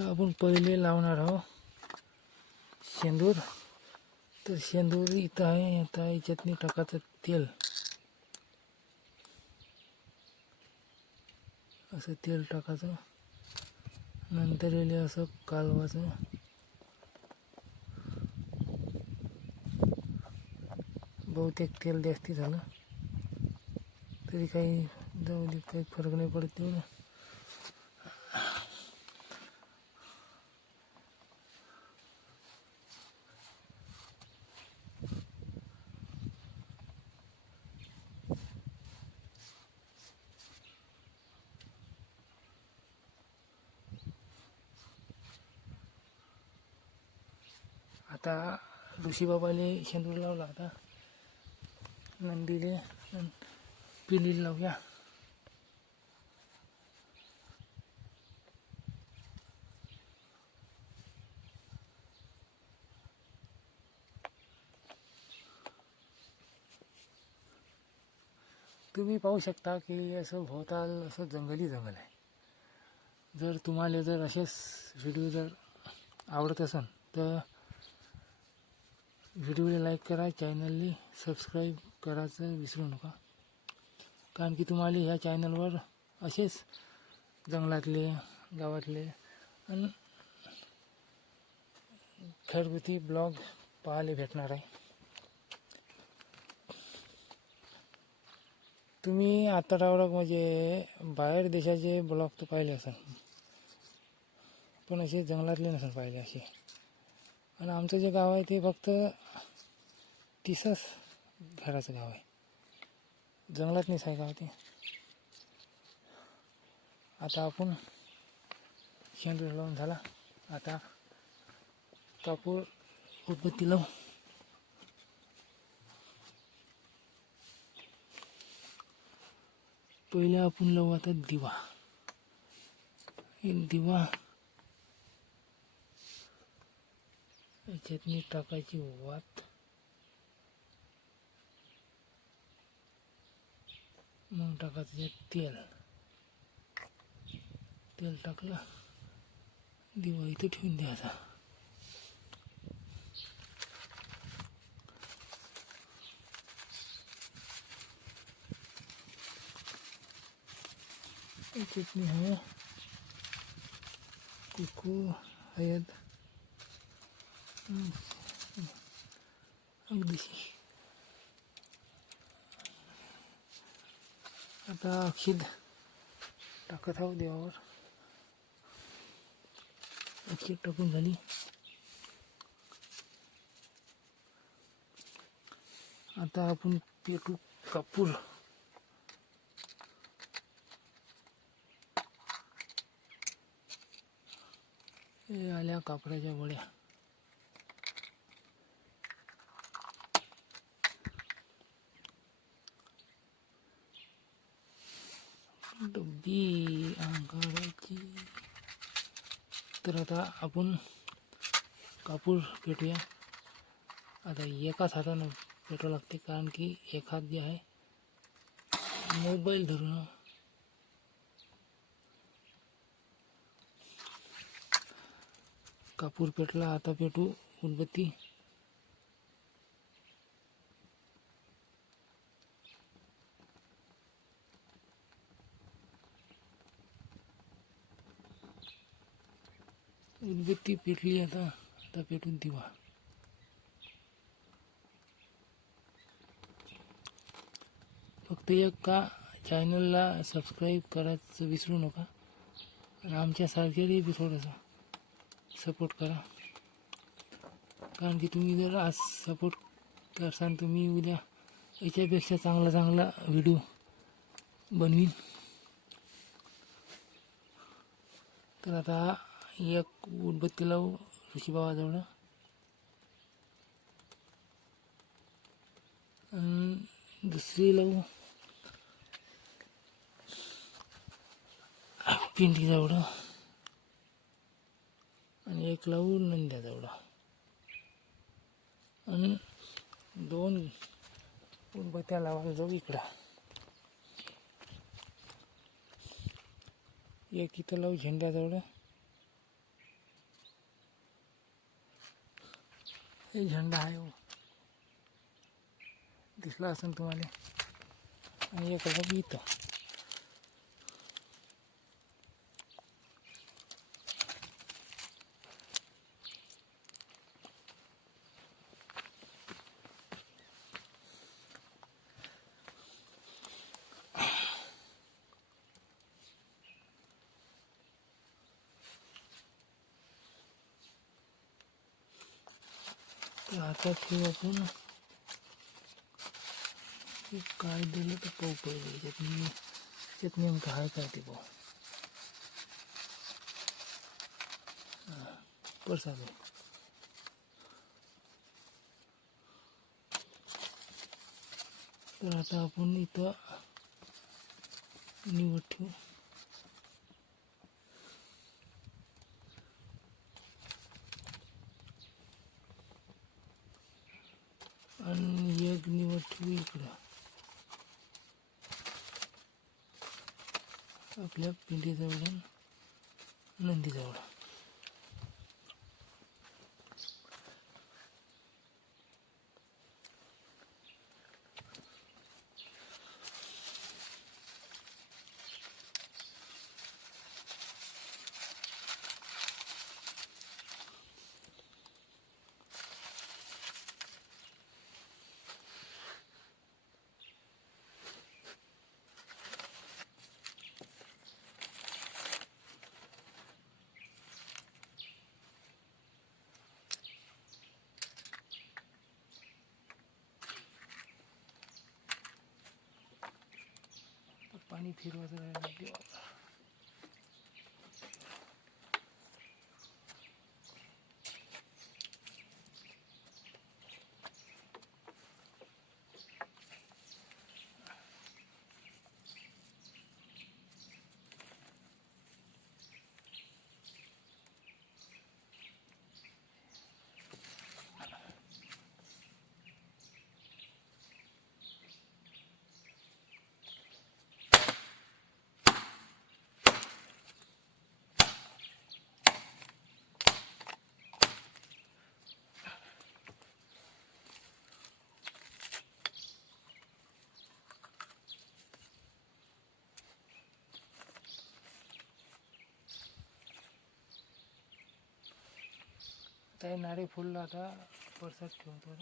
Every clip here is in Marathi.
तर आपण पहिले लावणार आहोत शेंदूर. तर शेंदूर इथं आहे. आता याच्यातनी टाकायचं तेल. असं तेल टाकायचं. नंतर याले असं कालवाचं. बहुतेक तेल जास्ती झालं तरी काही जाऊ दे, काही फरक नाही पडत तेवढं. आता ऋषीबाबाले शेंदूर लावला. आता नंदीले पिलीला लावूया. तुम्ही पाहू शकता की असं भोवताल असं जंगल आहे. जर तुम्हाला जर असेच व्हिडिओ जर आवडत असेल तर व्हिडिओला लाईक करा, चॅनलला सबस्क्राईब करायचं विसरू नका. कारण की तुम्हाला ह्या चॅनलवर असेच जंगलातले, गावातले आणि घरगुती ब्लॉग पाहायला भेटणार आहे. तुम्ही आता म्हणजे बाहेर देशाचे ब्लॉग तर पाहिले असाल, पण असे जंगलातले नसेल पाहिले असे. आणि आमचं जे गाव आहे ते फक्त 30 घराचं गाव आहे. जंगलात नाहीच आहे गाव ते. आता आपण शेंदूर लावून झाला. आता कापूर उदबत्ती लावू. पहिले आपण लावू आता दिवा. एक दिवा याच्यातनी टाकायची वात. मग टाकायचं त्यात तेल टाकलं. दिवा इथे ठेवून द्यायचा. याच्यातनी आहे कुकू, हळद, अगदीशी. आता अक्षित टाकत आहोत देवावर. अक्षित टाकून झाली. आता आपण पेटू कापूर. हे आल्या कापडाच्या गोळ्या. डब्बी अंगाराची. तर आता आपण कापूर पेटूया. आता एकाच हातानं पेटावं लागते, कारण की एक हात जे आहे मोबाईल धरून. कापूर पेटला. आता पेटू उदबत्ती. उदबत्ती पेटली. आता पेटून दिवा. फक्त एका चॅनलला सबस्क्राईब करायचं विसरू नका. आणि आमच्यासारख्याला बी थोडंसं सपोर्ट करा. कारण की तुम्ही जर आज सपोर्ट करसान तर मी उद्या याच्यापेक्षा चांगला व्हिडिओ बनवीन. तर आता एक उदबत्ती लावू ऋषीबाबाजवळ. आणि दुसरी लावू पिंडीजवळ. आणि एक लावू नंद्याजवळ. आणि 2 उदबत्त्या लावायला जाऊ इकडं. एक इथं लावू झेंड्याजवळ. हे झेंडा आहे हो, दिसला असेल तुम्हाला. आणि एक बी इथं. तर आता ठेवू आपण. काय दिलं तर पाहू पहिले याच्यात नेमकं आहे काय ते पाहू. परसाद. तर आता आपण इथं निवड ठेवू. आणि एक निवड ठेवू इकडं आपल्या पिंडीजवळ नंदीजवळ. पाणी फिरवायचं राहिलं. आता नारे फुलला. आता परसाद ठेवतो.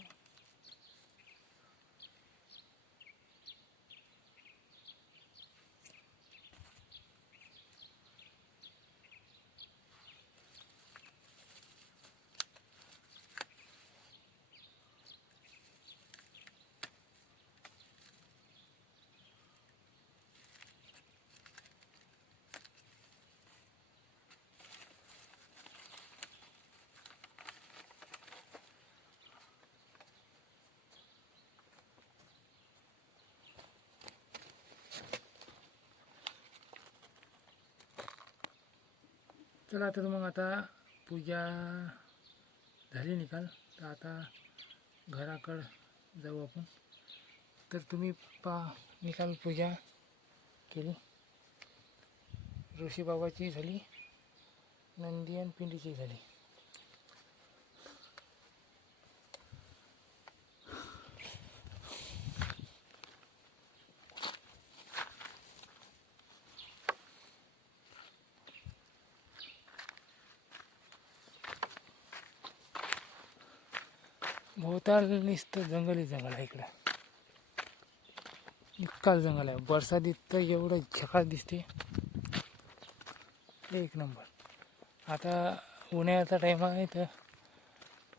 चला तर मग आता पूजा झाली निकाल. तर आता घराकडं जाऊ आपण. तर तुम्ही निकाल पूजा केली. ऋषी बाबाची झाली, नंदी आणि पिंडीची झाली. भोवताल नुसतं जंगल आहे इकडं. निकाल जंगल आहे. बरसातीत तर एवढं झकाळ दिसते, एक नंबर. आता उन्हाळ्याचा टाईम आहे तर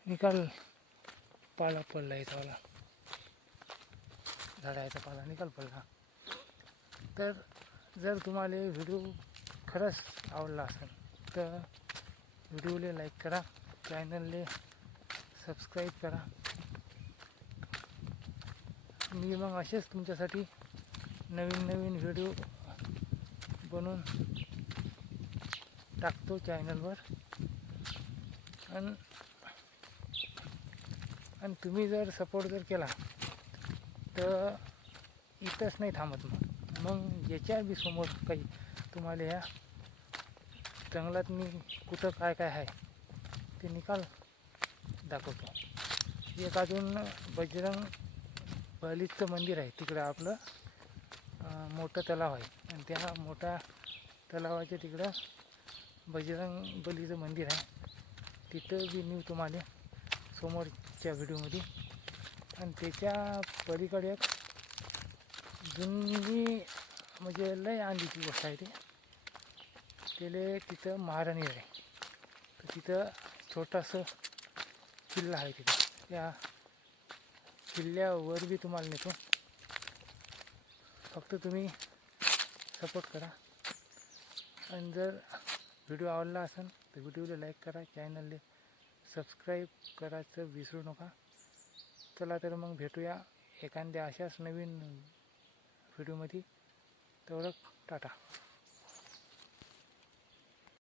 निकाल पाला पडला इथं. झाडाचा पाला निकाल पडला. तर जर तुम्हाला व्हिडिओ खरंच आवडला असेल तर व्हिडिओला लाईक करा, चॅनलला सबस्क्राईब करा. मी मग असेच तुमच्यासाठी नवीन व्हिडिओ बनवून टाकतो चॅनलवर. आणि तुम्ही जर सपोर्ट जर केला तर इथंच नाही थांबत. मग याच्या बी समोर काही तुम्हाला या जंगलात मी कुठं काय आहे ते निकाल दाखवतो. एक अजून बजरंग बलीचं मंदिर आहे तिकडं आपलं मोठं तलाव आहे आणि त्या मोठ्या तलावाच्या तिकडं बजरंग बलीचं मंदिर आहे. तिथं बी मी तुम्हाला समोरच्या व्हिडिओमध्ये. आणि त्याच्या पलीकडे एक जुनी म्हणजे लय आंधीची गोष्ट आहे त्याला तिथं महाराणी आहे. तर तिथं छोटासं किल्ला आहे तिथं. त्या किल्ल्यावर बी तुम्हाला नेतो. फक्त तुम्ही सपोर्ट करा. आणि जर व्हिडिओ आवडला असेल तर व्हिडिओला लाईक करा, चॅनलला सबस्क्राईब करायचं विसरू नका. चला तर मग भेटूया एखाद्या अशाच नवीन व्हिडिओमध्ये. तेवढं टाटा.